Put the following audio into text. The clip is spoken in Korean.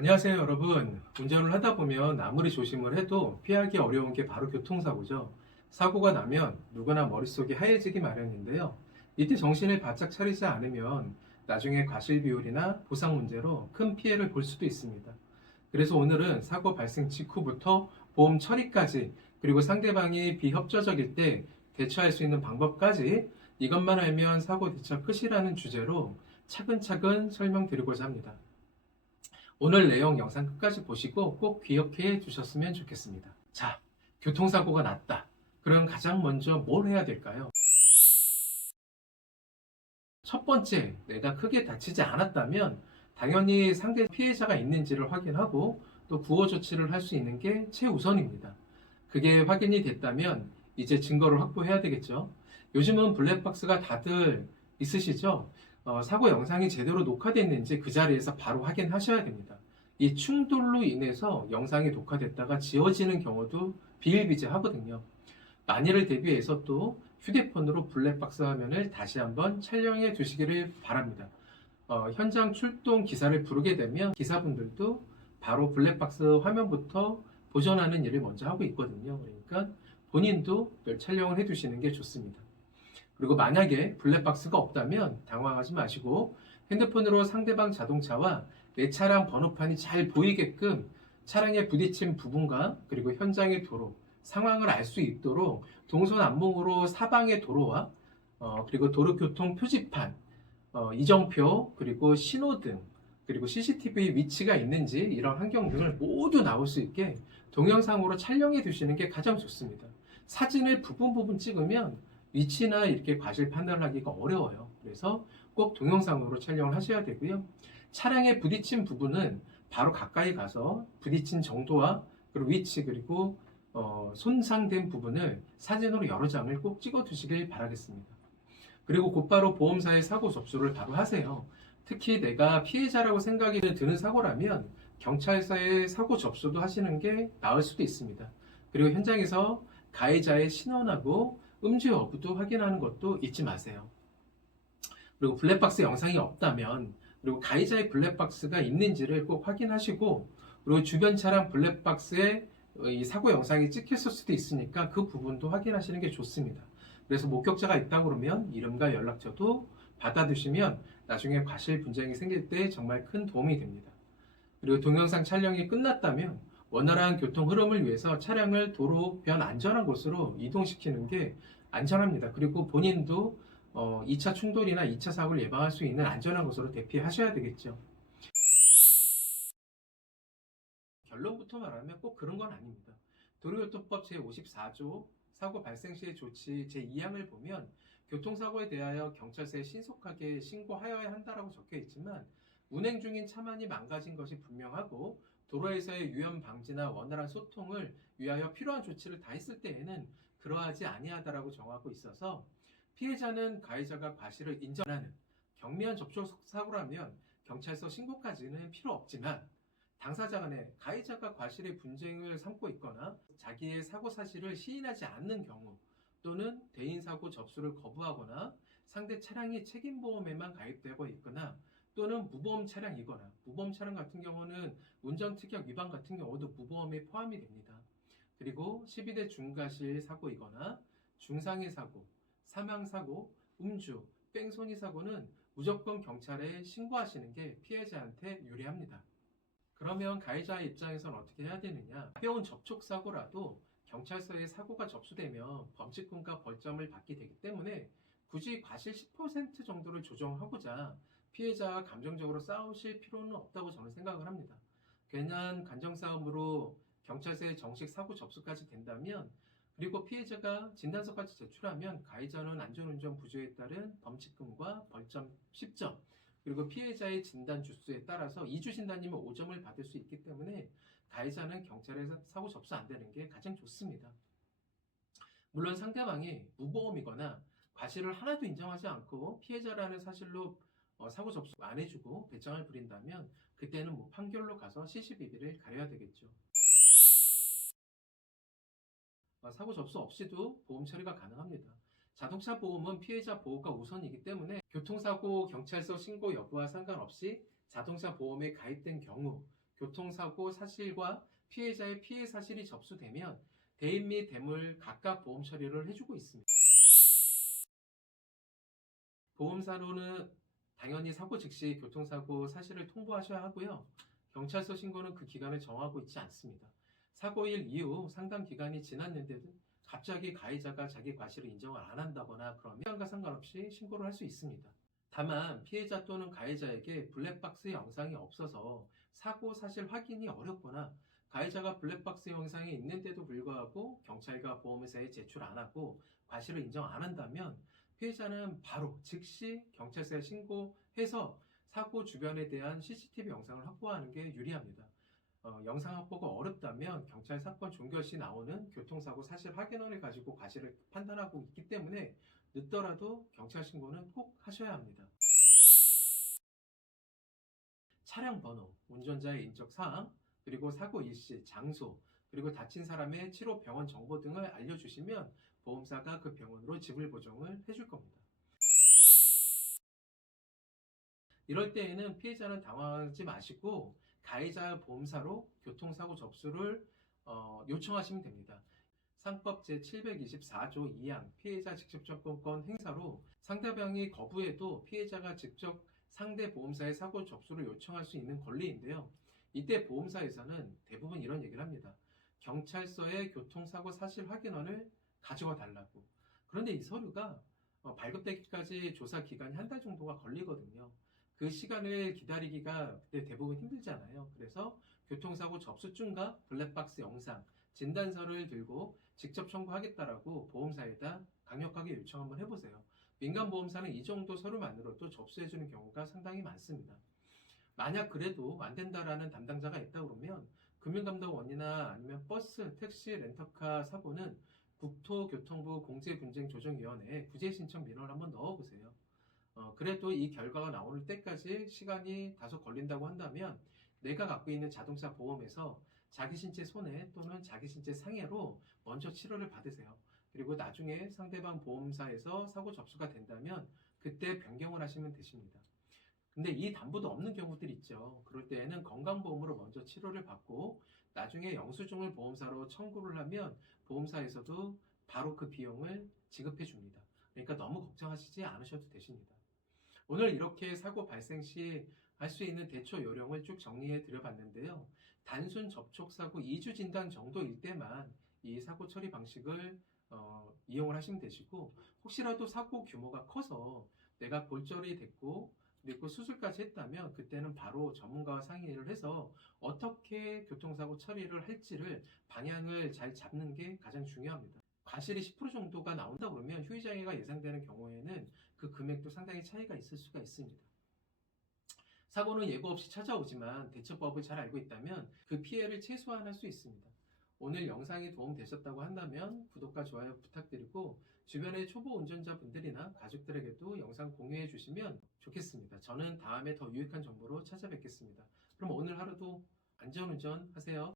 안녕하세요, 여러분. 운전을 하다 보면 아무리 조심을 해도 피하기 어려운 게 바로 교통사고죠. 사고가 나면 누구나 머릿속이 하얘지기 마련인데요. 이때 정신을 바짝 차리지 않으면 나중에 과실 비율이나 보상 문제로 큰 피해를 볼 수도 있습니다. 그래서 오늘은 사고 발생 직후부터 보험 처리까지, 그리고 상대방이 비협조적일 때 대처할 수 있는 방법까지, 이것만 알면 사고 대처 끝이라는 주제로 차근차근 설명드리고자 합니다. 오늘 내용 영상 끝까지 보시고 꼭 기억해 두셨으면 좋겠습니다. 자, 교통사고가 났다. 그럼 가장 먼저 뭘 해야 될까요? 첫 번째, 내가 크게 다치지 않았다면 당연히 상대 피해자가 있는지를 확인하고 또 구호 조치를 할 수 있는 게 최우선입니다. 그게 확인이 됐다면 이제 증거를 확보해야 되겠죠. 요즘은 블랙박스가 다들 있으시죠? 사고 영상이 제대로 녹화됐는지 그 자리에서 바로 확인하셔야 됩니다. 이 충돌로 인해서 영상이 녹화됐다가 지워지는 경우도 비일비재하거든요. 만일을 대비해서 또 휴대폰으로 블랙박스 화면을 다시 한번 촬영해 두시기를 바랍니다. 현장 출동 기사를 부르게 되면 기사분들도 바로 블랙박스 화면부터 보존하는 일을 먼저 하고 있거든요. 그러니까 본인도 늘 촬영을 해 두시는 게 좋습니다. 그리고 만약에 블랙박스가 없다면 당황하지 마시고 핸드폰으로 상대방 자동차와 내 차량 번호판이 잘 보이게끔 차량에 부딪힌 부분과 그리고 현장의 도로, 상황을 알 수 있도록 동서남북으로 사방의 도로와 그리고 도로교통 표지판, 이정표, 그리고 신호등, 그리고 CCTV 위치가 있는지 이런 환경 등을 모두 나올 수 있게 동영상으로 촬영해 두시는 게 가장 좋습니다. 사진을 부분 찍으면 위치나 이렇게 과실 판단을 하기가 어려워요. 그래서 꼭 동영상으로 촬영을 하셔야 되고요. 차량에 부딪힌 부분은 바로 가까이 가서 부딪힌 정도와 그리고 위치 그리고 손상된 부분을 사진으로 여러 장을 꼭 찍어 두시길 바라겠습니다. 그리고 곧바로 보험사에 사고 접수를 바로 하세요. 특히 내가 피해자라고 생각이 드는 사고라면 경찰서에 사고 접수도 하시는 게 나을 수도 있습니다. 그리고 현장에서 가해자의 신원하고 음주 여부도 확인하는 것도 잊지 마세요. 그리고 블랙박스 영상이 없다면, 그리고 가해자의 블랙박스가 있는지를 꼭 확인하시고, 그리고 주변 차량 블랙박스에 이 사고 영상이 찍혔을 수도 있으니까 그 부분도 확인하시는 게 좋습니다. 그래서 목격자가 있다 그러면 이름과 연락처도 받아두시면 나중에 과실 분쟁이 생길 때 정말 큰 도움이 됩니다. 그리고 동영상 촬영이 끝났다면 원활한 교통 흐름을 위해서 차량을 도로변 안전한 곳으로 이동시키는 게 안전합니다. 그리고 본인도 2차 충돌이나 2차 사고를 예방할 수 있는 안전한 곳으로 대피하셔야 되겠죠. 결론부터 말하면 꼭 그런 건 아닙니다. 도로교통법 제54조 사고 발생 시의 조치 제2항을 보면 교통사고에 대하여 경찰서에 신속하게 신고하여야 한다라고 적혀 있지만 운행 중인 차만이 망가진 것이 분명하고 도로에서의 위험 방지나 원활한 소통을 위하여 필요한 조치를 다했을 때에는 그러하지 아니하다라고 정하고 있어서 피해자는 가해자가 과실을 인정하는 경미한 접촉 사고라면 경찰서 신고까지는 필요 없지만 당사자 간에 가해자가 과실의 분쟁을 삼고 있거나 자기의 사고 사실을 시인하지 않는 경우 또는 대인 사고 접수를 거부하거나 상대 차량이 책임보험에만 가입되고 있거나 또는 무보험 차량이거나 무보험 차량 같은 경우는 운전특약 위반 같은 경우도 무보험에 포함이 됩니다. 그리고 12대 중과실 사고이거나 중상해 사고, 사망 사고, 음주, 뺑소니 사고는 무조건 경찰에 신고하시는 게 피해자한테 유리합니다. 그러면 가해자의 입장에선 어떻게 해야 되느냐? 가벼운 접촉사고라도 경찰서에 사고가 접수되면 범칙금과 벌점을 받게 되기 때문에 굳이 과실 10% 정도를 조정하고자 피해자와 감정적으로 싸우실 필요는 없다고 저는 생각을 합니다. 괜한 간정싸움으로 경찰서에 정식 사고 접수까지 된다면, 그리고 피해자가 진단서까지 제출하면 가해자는 안전운전 부조에 따른 범칙금과 벌점 10점, 그리고 피해자의 진단 주수에 따라서 2주 진단이면 5점을 받을 수 있기 때문에 가해자는 경찰에 사고 접수 안 되는 게 가장 좋습니다. 물론 상대방이 무보험이거나 과실을 하나도 인정하지 않고 피해자라는 사실로 사고 접수 안 해주고 배짱을 부린다면 그때는 뭐 판결로 가서 시시비비를 가려야 되겠죠. 사고 접수 없이도 보험 처리가 가능합니다. 자동차 보험은 피해자 보호가 우선이기 때문에 교통사고 경찰서 신고 여부와 상관없이 자동차 보험에 가입된 경우 교통사고 사실과 피해자의 피해 사실이 접수되면 대인 및 대물 각각 보험 처리를 해주고 있습니다. 보험사로는 당연히 사고 즉시 교통사고 사실을 통보하셔야 하고요. 경찰서 신고는 그 기간을 정하고 있지 않습니다. 사고일 이후 상당 기간이 지났는데도 갑자기 가해자가 자기 과실을 인정을 안 한다거나 그러면 시간과 상관없이 신고를 할 수 있습니다. 다만 피해자 또는 가해자에게 블랙박스 영상이 없어서 사고 사실 확인이 어렵거나 가해자가 블랙박스 영상이 있는데도 불구하고 경찰과 보험회사에 제출 안 하고 과실을 인정 안 한다면 피해자는 바로 즉시 경찰서에 신고해서 사고 주변에 대한 CCTV 영상을 확보하는 게 유리합니다. 영상 확보가 어렵다면 경찰 사건 종결 시 나오는 교통사고 사실 확인원을 가지고 과실을 판단하고 있기 때문에 늦더라도 경찰 신고는 꼭 하셔야 합니다. 차량 번호, 운전자의 인적 사항, 그리고 사고 일시, 장소, 그리고 다친 사람의 치료 병원 정보 등을 알려주시면 보험사가 그 병원으로 지불 보정을 해줄 겁니다. 이럴 때에는 피해자는 당황하지 마시고 가해자 보험사로 교통사고 접수를 요청하시면 됩니다. 상법 제724조 2항 피해자 직접접근권 행사로 상대방이 거부해도 피해자가 직접 상대 보험사의 사고 접수를 요청할 수 있는 권리인데요. 이때 보험사에서는 대부분 이런 얘기를 합니다. 경찰서의 교통사고 사실 확인원을 가져와 달라고. 그런데 이 서류가 발급되기까지 조사 기간이 한 달 정도가 걸리거든요. 그 시간을 기다리기가 그때 대부분 힘들잖아요. 그래서 교통사고 접수증과 블랙박스 영상, 진단서를 들고 직접 청구하겠다라고 보험사에다 강력하게 요청 한번 해보세요. 민간보험사는 이 정도 서류만으로도 접수해주는 경우가 상당히 많습니다. 만약 그래도 안 된다라는 담당자가 있다 그러면 금융감독원이나 아니면 버스, 택시, 렌터카 사고는 국토교통부 공제분쟁조정위원회에 구제신청 민원을 한번 넣어보세요. 그래도 이 결과가 나오는 때까지 시간이 다소 걸린다고 한다면 내가 갖고 있는 자동차 보험에서 자기 신체 손해 또는 자기 신체 상해로 먼저 치료를 받으세요. 그리고 나중에 상대방 보험사에서 사고 접수가 된다면 그때 변경을 하시면 되십니다. 근데 이 담보도 없는 경우들이 있죠. 그럴 때에는 건강보험으로 먼저 치료를 받고 나중에 영수증을 보험사로 청구를 하면 보험사에서도 바로 그 비용을 지급해 줍니다. 그러니까 너무 걱정하시지 않으셔도 되십니다. 오늘 이렇게 사고 발생 시 할 수 있는 대처 요령을 쭉 정리해 드려봤는데요. 단순 접촉사고 2주 진단 정도일 때만 이 사고 처리 방식을 이용을 하시면 되시고 혹시라도 사고 규모가 커서 내가 골절이 됐고 그리고 수술까지 했다면 그때는 바로 전문가와 상의를 해서 어떻게 교통사고 처리를 할지를 방향을 잘 잡는 게 가장 중요합니다. 과실이 10% 정도가 나온다 그러면 휴의장애가 예상되는 경우에는 그 금액도 상당히 차이가 있을 수가 있습니다. 사고는 예고 없이 찾아오지만 대처법을 잘 알고 있다면 그 피해를 최소화할 수 있습니다. 오늘 영상이 도움되셨다고 한다면 구독과 좋아요 부탁드리고 주변의 초보 운전자분들이나 가족들에게도 영상 공유해 주시면 좋겠습니다. 저는 다음에 더 유익한 정보로 찾아뵙겠습니다. 그럼 오늘 하루도 안전운전 하세요.